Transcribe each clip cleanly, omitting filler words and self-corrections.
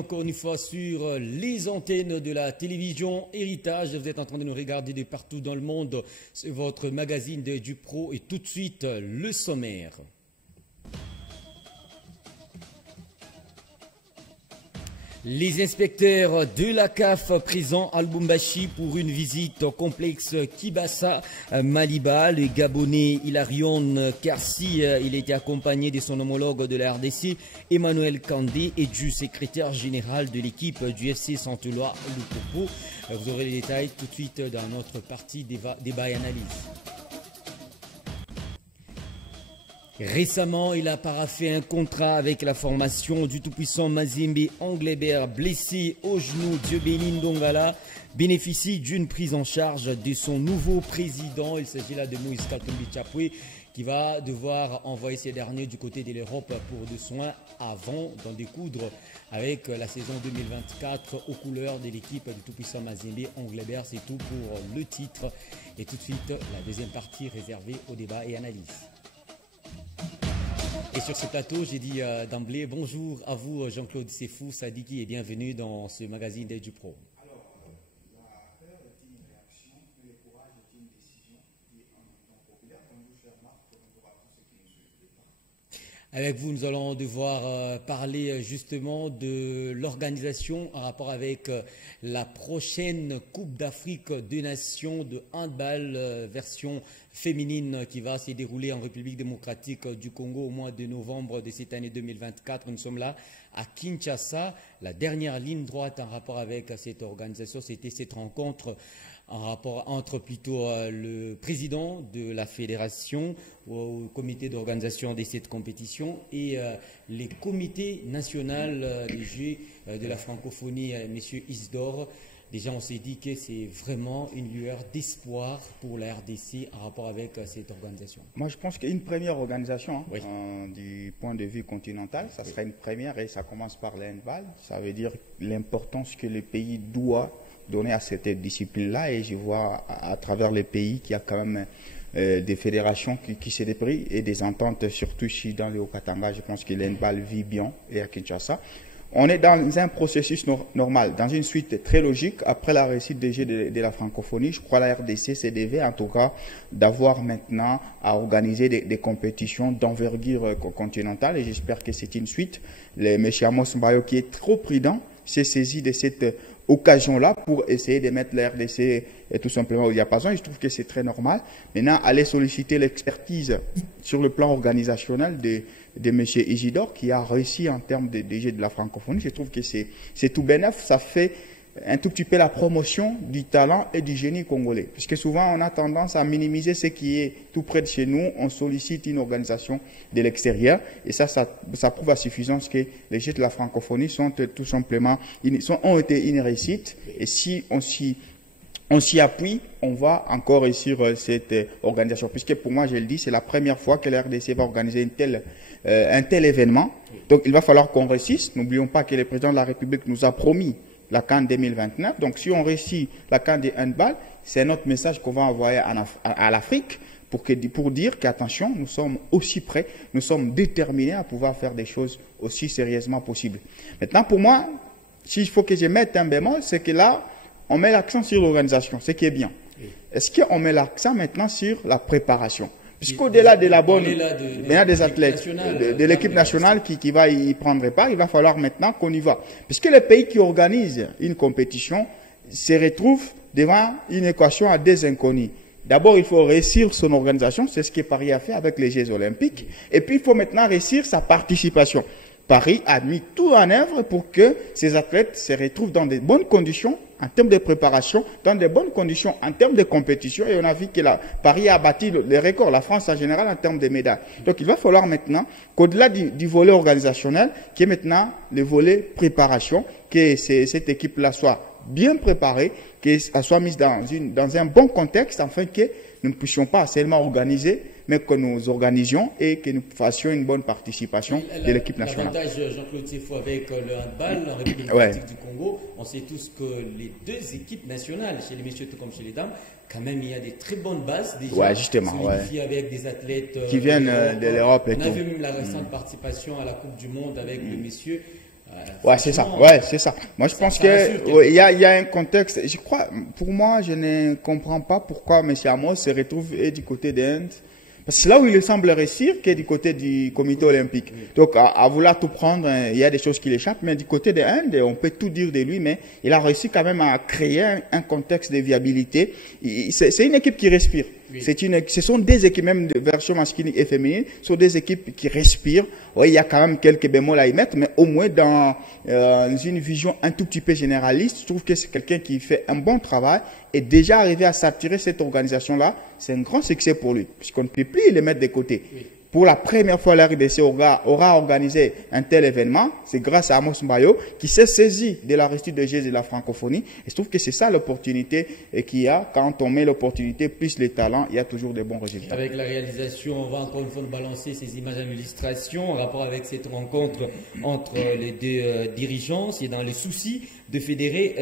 Encore une fois sur les antennes de la télévision Héritage. Vous êtes en train de nous regarder de partout dans le monde. C'est votre magazine du Pro et tout de suite le sommaire. Les inspecteurs de la CAF présents à Lubumbashi pour une visite au complexe Kibasa Maliba. Le Gabonais Hilarion Karsi, il était accompagné de son homologue de la RDC, Emmanuel Kandé, et du secrétaire général de l'équipe du FC Saint-Éloi, Lupopo. Vous aurez les détails tout de suite dans notre partie débat et analyse. Récemment, il a paraphé un contrat avec la formation du tout-puissant Mazembe. Anglebert, blessé au genou, Diobéli Ndongala bénéficie d'une prise en charge de son nouveau président. Il s'agit là de Moïse Katumbi Chapwe qui va devoir envoyer ces derniers du côté de l'Europe pour des soins avant d'en découdre avec la saison 2024 aux couleurs de l'équipe du tout-puissant Mazembe. Anglebert, c'est tout pour le titre. Et tout de suite, la deuxième partie réservée au débat et analyse. Et sur ce plateau, j'ai dit d'emblée bonjour à vous Jean-Claude Sefou Sadiki et bienvenue dans ce magazine du Pro. Alors, la peur est une réaction, mais le courage est une décision qui est en même temps populaire. Bonjour cher Marc, bonjour à tous ceux qui nous suivent. Avec vous, nous allons devoir parler justement de l'organisation en rapport avec la prochaine Coupe d'Afrique des Nations de handball version féminine qui va se dérouler en République démocratique du Congo au mois de novembre de cette année 2024. Nous sommes là à Kinshasa. La dernière ligne droite en rapport avec cette organisation, c'était cette rencontre en rapport entre plutôt le président de la fédération au comité d'organisation de cette compétition et les comités nationaux des Jeux de la francophonie, M. Isidore. Déjà, on s'est dit que c'est vraiment une lueur d'espoir pour la RDC en rapport avec cette organisation. Moi, je pense qu'une première organisation, oui, du point de vue continental, ça sera une première et ça commence par l'handball. Ça veut dire l'importance que le pays doit donner à cette discipline-là. Et je vois à travers les pays qu'il y a quand même des fédérations qui se dépris et des ententes, surtout ici dans le Haut-Katanga. Je pense que l'handball vit bien et à Kinshasa. On est dans un processus normal, dans une suite très logique. Après la réussite des Jeux de la francophonie, je crois que la RDC se devait en tout cas d'avoir maintenant à organiser des compétitions d'envergure continentale et j'espère que c'est une suite. M. Amos Mbayo, qui est trop prudent, s'est saisi de cette occasion-là pour essayer de mettre la RDC tout simplement au diapason. Je trouve que c'est très normal. Maintenant, aller solliciter l'expertise sur le plan organisationnel de M. Isidore, qui a réussi en termes de Jeux de la francophonie. Je trouve que c'est tout bénef. Ça fait un tout petit peu la promotion du talent et du génie congolais. Puisque souvent, on a tendance à minimiser ce qui est tout près de chez nous. On sollicite une organisation de l'extérieur. Et ça prouve à suffisance que les Jeux de la francophonie sont tout simplement, ont été une réussite. Et si on s'y appuie, on va encore réussir cette organisation. Puisque pour moi, je le dis, c'est la première fois que la RDC va organiser un tel événement. Donc, il va falloir qu'on réussisse. N'oublions pas que le président de la République nous a promis la CAN 2029. Donc, si on réussit la CAN de handball, c'est un autre message qu'on va envoyer à l'Afrique pour dire qu'attention, nous sommes aussi prêts, nous sommes déterminés à pouvoir faire des choses aussi sérieusement possible. Maintenant, pour moi, s'il faut que je mette un bémol, c'est que là, on met l'accent sur l'organisation, ce qui est bien. Est-ce qu'on met l'accent maintenant sur la préparation? Puisqu'au-delà de la bonne, des athlètes, de l'équipe nationale qui va y prendre part, il va falloir maintenant qu'on y va. Puisque les pays qui organisent une compétition se retrouvent devant une équation à deux inconnus. D'abord, il faut réussir son organisation, c'est ce que Paris a fait avec les Jeux Olympiques. Et puis, il faut maintenant réussir sa participation. Paris a mis tout en œuvre pour que ces athlètes se retrouvent dans de bonnes conditions en termes de préparation, dans de bonnes conditions en termes de compétition. Et on a vu que Paris a battu les records, la France en général, en termes de médailles. Donc il va falloir maintenant qu'au-delà du volet organisationnel, qu'il y ait maintenant le volet préparation, que cette équipe-là soit bien préparée, qu'elle soit mise dans un bon contexte, afin que nous ne puissions pas seulement organiser, mais que nous organisions et que nous fassions une bonne participation de l'équipe nationale. L'avantage, Jean-Claude Sefou, avec le handball en République démocratique du Congo, on sait tous que les deux équipes nationales, chez les messieurs tout comme chez les dames, quand même, il y a des très bonnes bases déjà. Ouais, justement. Avec des athlètes qui viennent de l'Europe et tout. On a vu même la récente participation à la Coupe du Monde avec les messieurs. Ouais, c'est ça. Ouais, c'est ça. Moi, je pense que il y a un contexte. Je crois, pour moi, je ne comprends pas pourquoi M. Amos se retrouve du côté d'Inde. Parce que c'est là où il semble réussir, qui est du côté du comité olympique. Oui. Donc, à vouloir tout prendre, il y a des choses qui l'échappent, mais du côté de l'Inde, on peut tout dire de lui, mais il a réussi quand même à créer un contexte de viabilité. C'est une équipe qui respire. Oui. Ce sont des équipes, même de version masculine et féminine, ce sont des équipes qui respirent. Oui, il y a quand même quelques bémols à y mettre, mais au moins dans une vision un tout petit peu généraliste, je trouve que c'est quelqu'un qui fait un bon travail et déjà arrivé à s'attirer cette organisation-là, c'est un grand succès pour lui, puisqu'on ne peut plus les mettre de côté. Oui. Pour la première fois, la RDC aura organisé un tel événement. C'est grâce à Amos Mbayo qui s'est saisi de la réussite de Jésus et de la francophonie. Et je trouve que c'est ça l'opportunité qu'il y a. Quand on met l'opportunité plus les talents, il y a toujours de bons résultats. Avec la réalisation, on va encore une fois balancer ces images à l'illustration en rapport avec cette rencontre entre les deux dirigeants. C'est dans les soucis de fédérer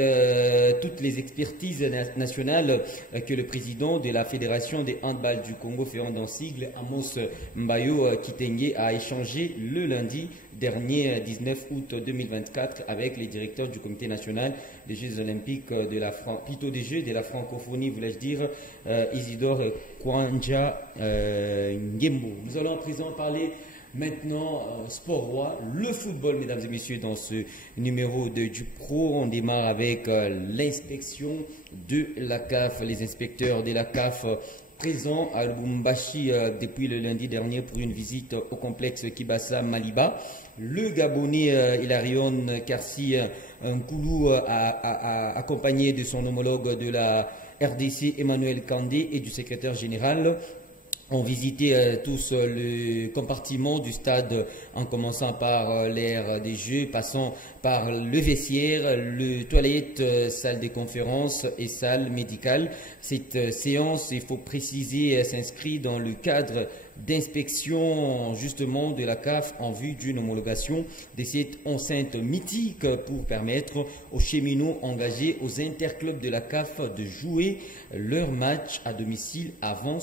toutes les expertises nationales que le président de la Fédération des handball du Congo, feront dans sigle, Amos Mbayo Kitenge, a échangé le lundi dernier 19 août 2024 avec les directeurs du comité national des Jeux olympiques plutôt des Jeux de la francophonie, voulais-je dire, Isidore Kwanja Ngembo. Nous allons à présent parler maintenant, Sport Roi, le football, mesdames et messieurs, dans ce numéro du Pro. On démarre avec l'inspection de la CAF, les inspecteurs de la CAF présents à Lubumbashi depuis le lundi dernier pour une visite au complexe Kibasa Maliba. Le Gabonais Hilarion Karsi Nkoulou accompagné de son homologue de la RDC Emmanuel Kandé et du secrétaire général ont visité tous le compartiment du stade en commençant par l'aire des Jeux, passant par le vestiaire, le toilette, salle des conférences et salle médicale. Cette séance, il faut préciser, s'inscrit dans le cadre d'inspection justement de la CAF en vue d'une homologation de cette enceinte mythique pour permettre aux cheminots engagés aux interclubs de la CAF de jouer leur match à domicile avant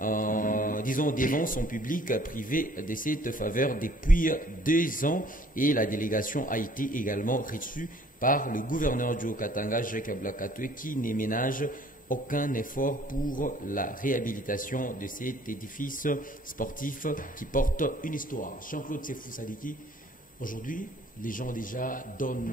devant son public privé de cette faveur depuis 2 ans, et la délégation a été également reçue par le gouverneur du Haut-Katanga, Jacques Blakatoué, qui ne ménage aucun effort pour la réhabilitation de cet édifice sportif qui porte une histoire. Jean-Claude Sefou Sadiki, aujourd'hui, les gens déjà donnent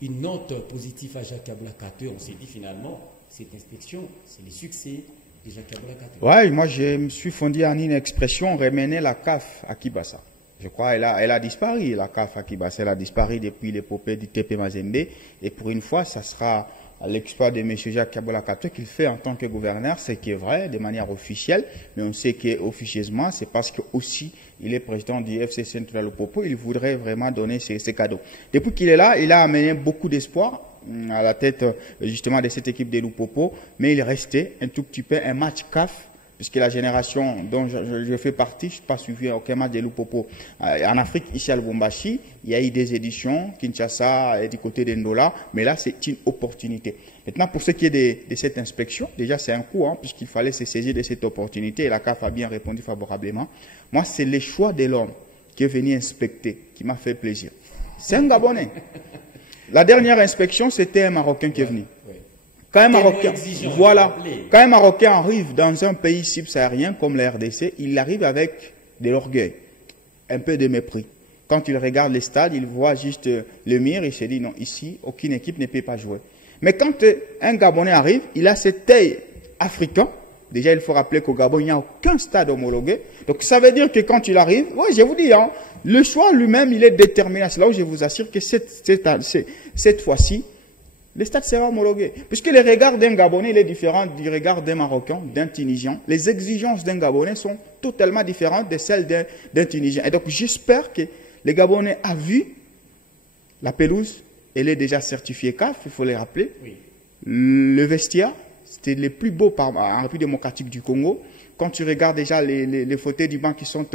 une note positive à Jacques Blakatoué. On s'est dit finalement, cette inspection, c'est le succès de Jacques Blakatoué. Oui, moi je me suis fondé en une expression, remener la CAF à Kibasa. Je crois qu'elle a disparu, la CAF à Kibasa. Elle a disparu depuis l'épopée du TP Mazembe. Et pour une fois, ça sera l'exploit de M. Jacques Blakatoué qu'il fait en tant que gouverneur, c'est qui est vrai, de manière officielle, mais on sait qu'officieusement, c'est parce que aussi il est président du FC Central Lupopo, il voudrait vraiment donner ces cadeaux. Depuis qu'il est là, il a amené beaucoup d'espoir à la tête justement de cette équipe de Lupopo, mais il restait un tout petit peu un match CAF, puisque la génération dont je fais partie, je n'ai pas suivi aucun match de Lupopo. En Afrique, ici à Lubumbashi, il y a eu des éditions, Kinshasa et du côté d'Endola, mais là, c'est une opportunité. Maintenant, pour ce qui est de cette inspection, déjà, c'est un coup, puisqu'il fallait se saisir de cette opportunité, et la CAF a bien répondu favorablement. Moi, c'est le choix de l'homme qui est venu inspecter, qui m'a fait plaisir. C'est un Gabonais. La dernière inspection, c'était un Marocain qui est venu. Quand un Marocain arrive dans un pays subsaharien comme la RDC, il arrive avec de l'orgueil, un peu de mépris. Quand il regarde les stades, il voit juste le mur, il se dit non, ici, aucune équipe ne peut pas jouer. Mais quand un Gabonais arrive, il a cet œil africain. Déjà, il faut rappeler qu'au Gabon, il n'y a aucun stade homologué. Donc, ça veut dire que quand il arrive, oui, je vous dis, le choix lui-même, il est déterminé. C'est là où je vous assure que cette fois-ci, le stade sera homologué. Puisque le regard d'un Gabonais il est différent du regard d'un Marocain, d'un Tunisien. Les exigences d'un Gabonais sont totalement différentes de celles d'un Tunisien. Et donc, j'espère que le Gabonais a vu la pelouse. Elle est déjà certifiée CAF, il faut le rappeler. Oui. Le vestiaire, c'était le plus beau en République démocratique du Congo. Quand tu regardes déjà les fauteuils du banc qui sont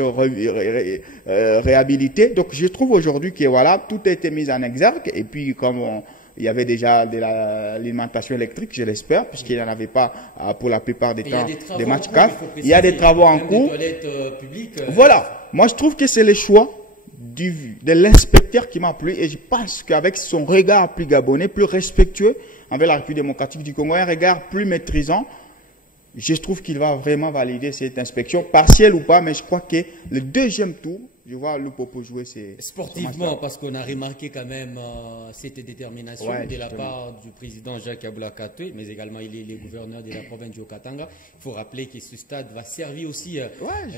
réhabilités. Donc, je trouve aujourd'hui que voilà, tout a été mis en exergue. Et puis, comme il y avait déjà de l'alimentation électrique, je l'espère, puisqu'il n'y en avait pas pour la plupart des temps des matchs CAF. Il y a des travaux en cours. Publiques, voilà. Moi, je trouve que c'est le choix de l'inspecteur qui m'a plu, et je pense qu'avec son regard plus gabonais, plus respectueux envers la République démocratique du Congo, un regard plus maîtrisant, je trouve qu'il va vraiment valider cette inspection, partielle ou pas, mais je crois que le deuxième tour, je vois Lupopo jouer ses... Sportivement, parce qu'on a remarqué quand même cette détermination de la part du président Jacques Aboula Katoué, mais également il est le gouverneur de la province du Haut-Katanga. Il faut rappeler que ce stade va servir aussi à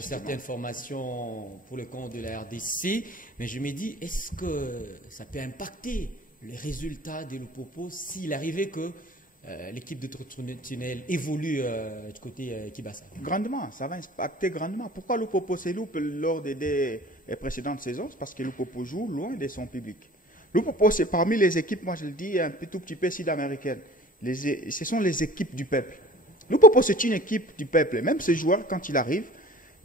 certaines formations pour le compte de la RDC. Mais je me dis, est-ce que ça peut impacter les résultats de Lupopo s'il arrivait que l'équipe de Tunnel évolue du côté Kibasa? Grandement, ça va impacter grandement. Pourquoi Lupopo se loupe lors des précédentes saisons? C'est parce que Lupopo joue loin de son public. Lupopo, c'est parmi les équipes, moi je le dis, un tout petit peu sud-américaines. Ce sont les équipes du peuple. Lupopo, c'est une équipe du peuple. Même ce joueur, quand il arrive,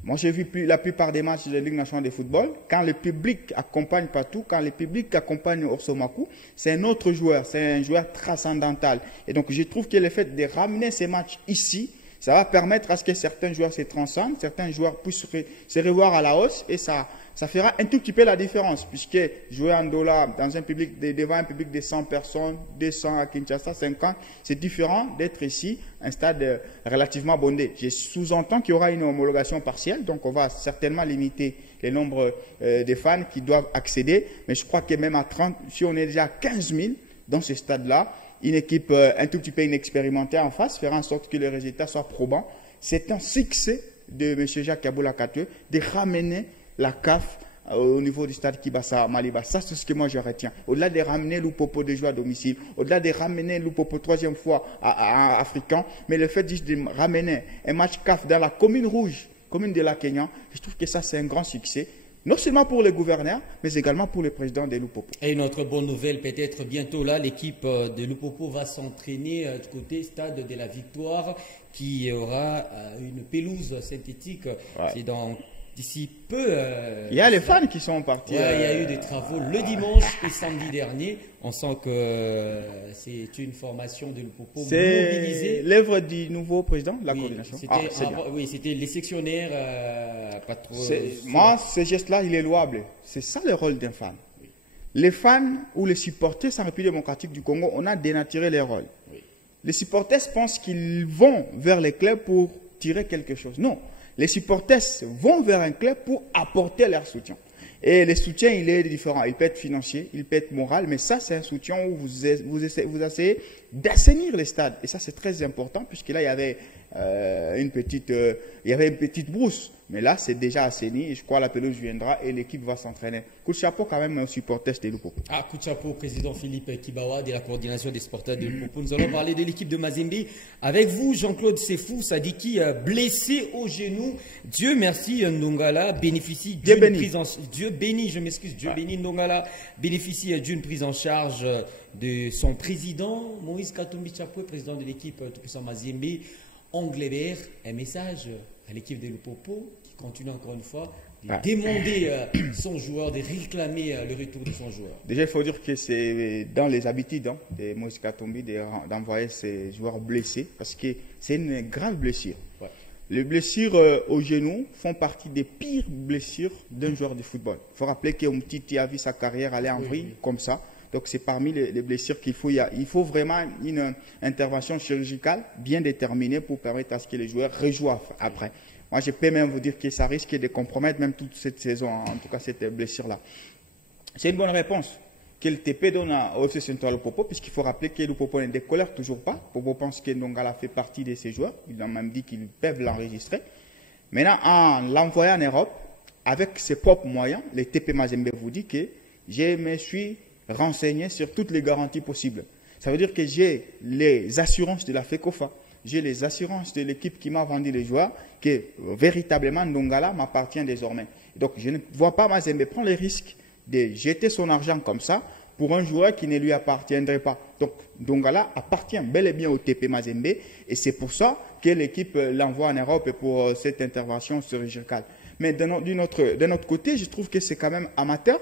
moi j'ai vu la plupart des matchs de la Ligue nationale de football, quand le public accompagne partout, quand le public accompagne Orsomaku, c'est un autre joueur, c'est un joueur transcendantal. Et donc je trouve que le fait de ramener ces matchs ici, ça va permettre à ce que certains joueurs se transcendent, certains joueurs puissent se revoir à la hausse, et ça fera un tout petit peu la différence, puisque jouer en dollar dans un public devant un public de 100 personnes, 200 à Kinshasa, 50, c'est différent d'être ici, un stade relativement bondé. Je sous-entends qu'il y aura une homologation partielle, donc on va certainement limiter le nombre de fans qui doivent accéder, mais je crois que même à 30, si on est déjà à 15 000 dans ce stade-là, une équipe un tout petit peu inexpérimentée en face fera en sorte que les résultats soient probants. C'est un succès de M. Jacques Aboula Katoué de ramener la CAF au niveau du stade Kibasa à Maliba. Ça, c'est ce que moi je retiens. Au-delà de ramener Lupopo de jouer à domicile, au-delà de ramener Lupopo troisième fois à Africain, mais le fait de ramener un match CAF dans la commune rouge, commune de la Kenya, je trouve que ça, c'est un grand succès. Non seulement pour les gouverneurs, mais également pour le président de Lupopo. Et une autre bonne nouvelle, peut-être bientôt là, l'équipe de Lupopo va s'entraîner du côté stade de la Victoire, qui aura une pelouse synthétique. Ouais. C'est d'ici peu. Il y a les fans qui sont partis. Ouais, il y a eu des travaux le dimanche et samedi dernier. On sent que c'est une formation de Lupopo mobilisée. C'est l'œuvre du nouveau président de la coordination. Oui, c'était les sectionnaires, pas trop. Moi, ce geste-là, il est louable. C'est ça le rôle d'un fan. Oui. Les fans ou les supporters sans République démocratique du Congo, on a dénaturé les rôles. Oui. Les supporters pensent qu'ils vont vers les clubs pour tirer quelque chose. Non. Les supporters vont vers un club pour apporter leur soutien. Et le soutien, il est différent. Il peut être financier, il peut être moral, mais ça, c'est un soutien où vous essayez d'assainir les stades. Et ça, c'est très important, puisque là, il y avait une petite brousse. Mais là, c'est déjà assaini. Et je crois que la pelouse viendra et l'équipe va s'entraîner. Coup de chapeau quand même aux supporters de Lupopo. Ah, coup de chapeau au président Philippe Kibawa de la coordination des sporteurs de Lupopo. Nous allons parler de l'équipe de Mazembe. Avec vous, Jean-Claude Sefou, Sadiki, blessé au genou. Dieu merci, Ndongala bénéficie d'une prise en charge. Dieu béni, je m'excuse. Dieu béni, Ndongala bénéficie d'une prise en charge de son président, Moïse Katumbi Chapoué, président de l'équipe Tout-Puissant Mazembe. Anglebert, un message à l'équipe de Lupopo qui continue encore une fois de demander son joueur, de réclamer le retour de son joueur. Déjà, il faut dire que c'est dans les habitudes de Moïse Katumbi d'envoyer ses joueurs blessés parce que c'est une grave blessure. Ouais. Les blessures au genou font partie des pires blessures d'un joueur de football. Il faut rappeler qu'Umtiti a vu sa carrière aller en vrille comme ça. Donc, c'est parmi les blessures qu'il faut. Il faut vraiment une intervention chirurgicale bien déterminée pour permettre à ce que les joueurs rejouent après. Moi, je peux même vous dire que ça risque de compromettre même toute cette saison, en tout cas cette blessure-là. C'est une bonne réponse que le TP donne au FC Central Lupopo, puisqu'il faut rappeler que Lupopo ne décolère toujours pas. Lupopo pense que Ndongala fait partie de ses joueurs. Ils ont même dit qu'ils peuvent l'enregistrer. Maintenant, en l'envoyant en Europe, avec ses propres moyens, le TP Mazembe vous dit que je me suis renseigné sur toutes les garanties possibles. Ça veut dire que j'ai les assurances de la FECOFA, j'ai les assurances de l'équipe qui m'a vendu les joueurs, que véritablement Ndongala m'appartient désormais. Donc je ne vois pas Mazembe prendre le risque de jeter son argent comme ça pour un joueur qui ne lui appartiendrait pas. Donc Ndongala appartient bel et bien au TP Mazembe et c'est pour ça que l'équipe l'envoie en Europe pour cette intervention chirurgicale. Mais d'un autre côté, je trouve que c'est quand même amateur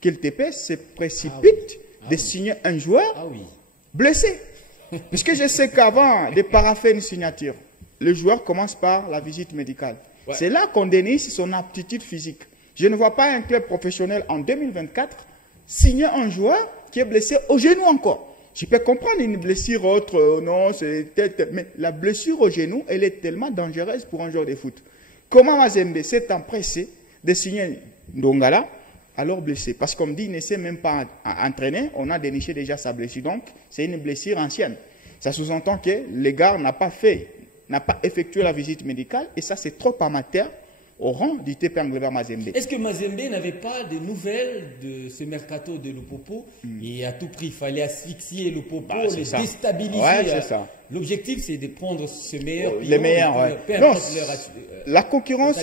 que le TP se précipite de signer un joueur blessé. Puisque je sais qu'avant de paraffer une signature, le joueur commence par la visite médicale. Ouais. C'est là qu'on déniche son aptitude physique. Je ne vois pas un club professionnel en 2024 signer un joueur qui est blessé au genou encore. Je peux comprendre une blessure autre, non, c'est peut-être, mais la blessure au genou, elle est tellement dangereuse pour un joueur de foot. Comment Mazembe s'est empressé de signer Ndongala alors blessé? Parce qu'on me dit, il ne sait même pas entraîner, on a déniché déjà sa blessure. Donc, c'est une blessure ancienne. Ça sous-entend que le gars n'a pas effectué la visite médicale, et ça, c'est trop amateur au rang du TP Englebert Mazembe. Est-ce que Mazembe n'avait pas de nouvelles de ce mercato de Lupopo et à tout prix, il fallait asphyxier Lupopo, le déstabiliser. Ouais, c'est ça. L'objectif, c'est de prendre ce meilleur les meilleurs, non, la concurrence,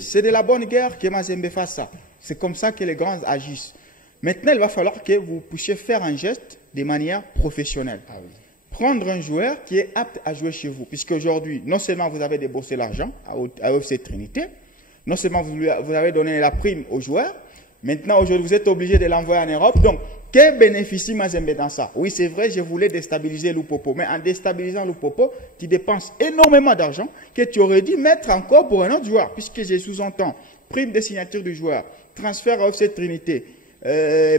c'est de la bonne guerre que Mazembe fasse ça. C'est comme ça que les grands agissent. Maintenant, il va falloir que vous puissiez faire un geste de manière professionnelle. Ah oui. Prendre un joueur qui est apte à jouer chez vous. Puisque aujourd'hui, non seulement vous avez déboursé l'argent à FC Trinité, non seulement vous avez donné la prime aux joueurs, maintenant aujourd'hui vous êtes obligé de l'envoyer en Europe. Donc, que bénéficie Mazembe dans ça? Oui, c'est vrai, je voulais déstabiliser Lupopo, mais en déstabilisant Lupopo, tu dépenses énormément d'argent que tu aurais dû mettre encore pour un autre joueur, puisque je sous-entends prime de signature du joueur, transfert à FC Trinité,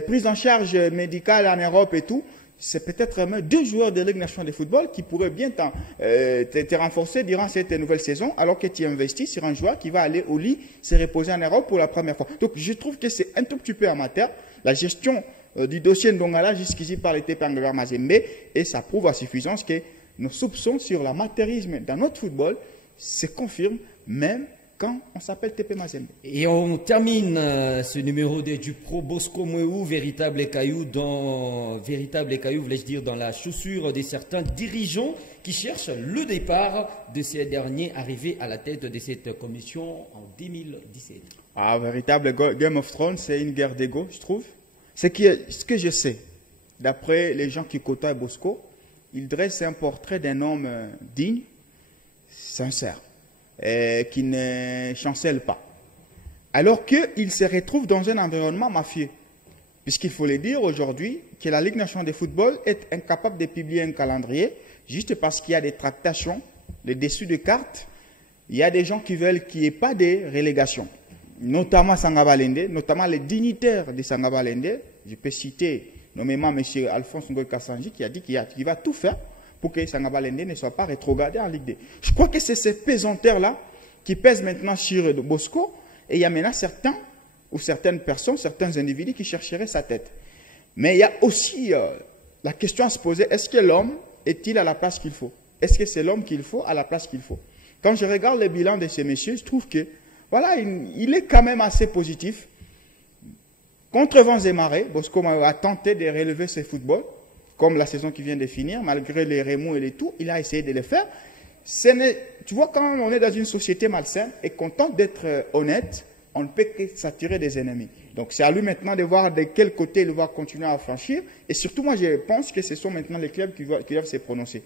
prise en charge médicale en Europe et tout. C'est peut-être même 2 joueurs de Ligue nationale de football qui pourraient bien te renforcer durant cette nouvelle saison, alors que tu investis sur un joueur qui va aller au lit, se reposer en Europe pour la première fois. Donc, je trouve que c'est un tout petit peu amateur, la gestion du dossier Ndongala jusqu'ici par le TP Englebert Mazembe, et ça prouve à suffisance que nos soupçons sur l'amateurisme dans notre football se confirment même quand on s'appelle TP Mazembe. Et on termine ce numéro du Pro Bosco Mweu, véritable caillou, voulais-je dire, dans la chaussure de certains dirigeants qui cherchent le départ de ces derniers arrivés à la tête de cette commission en 2017. Ah, véritable Game of Thrones, c'est une guerre d'ego, je trouve. Ce que je sais, d'après les gens qui côtoient Bosco, il dresse un portrait d'un homme digne, sincère, qui ne chancelle pas. Alors qu'il se retrouve dans un environnement mafieux. Puisqu'il faut le dire aujourd'hui que la Ligue nationale de football est incapable de publier un calendrier juste parce qu'il y a des tractations, des dessus de cartes. Il y a des gens qui veulent qu'il n'y ait pas de relégation, notamment Sangabalende, notamment les dignitaires de Sangabalende. Je peux citer nommément M. Alphonse Ngoy Kassanji qui a dit qu'il va tout faire pour que Sangabalende ne soit pas rétrogradé en Ligue 2. Je crois que c'est ces pesanteurs-là qui pèsent maintenant sur Bosco, et il y a maintenant certains ou certaines personnes, certains individus qui chercheraient sa tête. Mais il y a aussi la question à se poser, est-ce que l'homme est-il à la place qu'il faut? Est-ce que c'est l'homme qu'il faut à la place qu'il faut? Quand je regarde le bilan de ces messieurs, je trouve que voilà, il est quand même assez positif. Contre vents et marées, Bosco a tenté de relever ses footballs, comme la saison qui vient de finir, malgré les remous et les tout, il a essayé de le faire. Tu vois, quand on est dans une société malsaine et qu'on tente d'être honnête, on ne peut que s'attirer des ennemis. Donc c'est à lui maintenant de voir de quel côté il va continuer à franchir. Et surtout, moi, je pense que ce sont maintenant les clubs qui doivent se prononcer.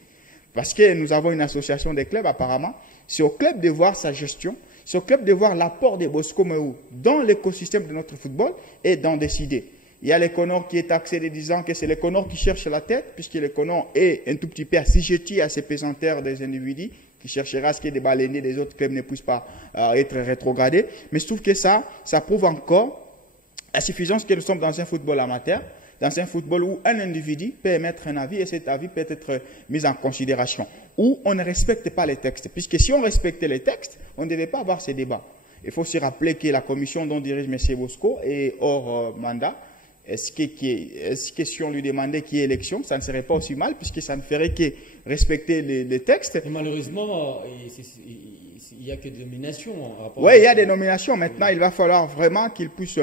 Parce que nous avons une association des clubs, apparemment. C'est au club de voir sa gestion, c'est au club de voir l'apport de Bosco Mweu dans l'écosystème de notre football et d'en décider. Il y a l'Econor qui est taxé de disant que c'est l'Econor qui cherche la tête, puisque l'Econor est un tout petit peu assujetti à ces pesanteurs des individus qui cherchera à ce que des baleiniers des autres clubs ne puissent pas être rétrogradés. Mais je trouve que ça prouve encore la suffisance que nous sommes dans un football amateur, dans un football où un individu peut émettre un avis et cet avis peut être mis en considération, où on ne respecte pas les textes. Puisque si on respectait les textes, on ne devait pas avoir ces débats. Il faut se rappeler que la commission dont dirige M. Bosco est hors mandat. Est-ce que si on lui demandait qui est élection, ça ne serait pas aussi mal, puisque ça ne ferait que respecter les textes. Et malheureusement, il n'y a que des nominations. Oui, il y a des nominations. Maintenant, il va falloir vraiment qu'il puisse,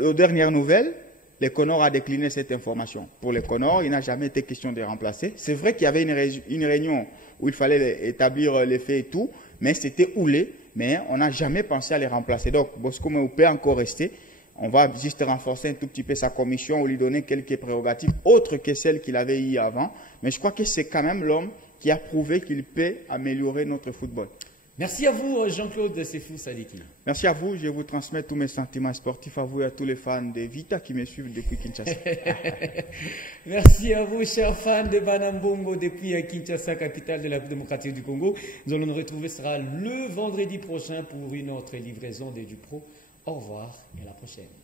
aux dernières nouvelles, l'Econor a décliné cette information. Pour l'Econor, il n'a jamais été question de remplacer. C'est vrai qu'il y avait une réunion où il fallait établir les faits et tout, mais c'était houlé, mais on n'a jamais pensé à les remplacer. Donc, Bosco Mweu peut encore rester. On va juste renforcer un tout petit peu sa commission ou lui donner quelques prérogatives autres que celles qu'il avait eues avant. Mais je crois que c'est quand même l'homme qui a prouvé qu'il peut améliorer notre football. Merci à vous, Jean-Claude Sefou Sadiki. Merci à vous. Je vous transmets tous mes sentiments sportifs à vous et à tous les fans de Vita qui me suivent depuis Kinshasa. Merci à vous, chers fans de Banambongo depuis Kinshasa, capitale de la démocratie du Congo. Nous allons nous retrouver, ce sera le vendredi prochain pour une autre livraison de Dupro Au revoir et à la prochaine.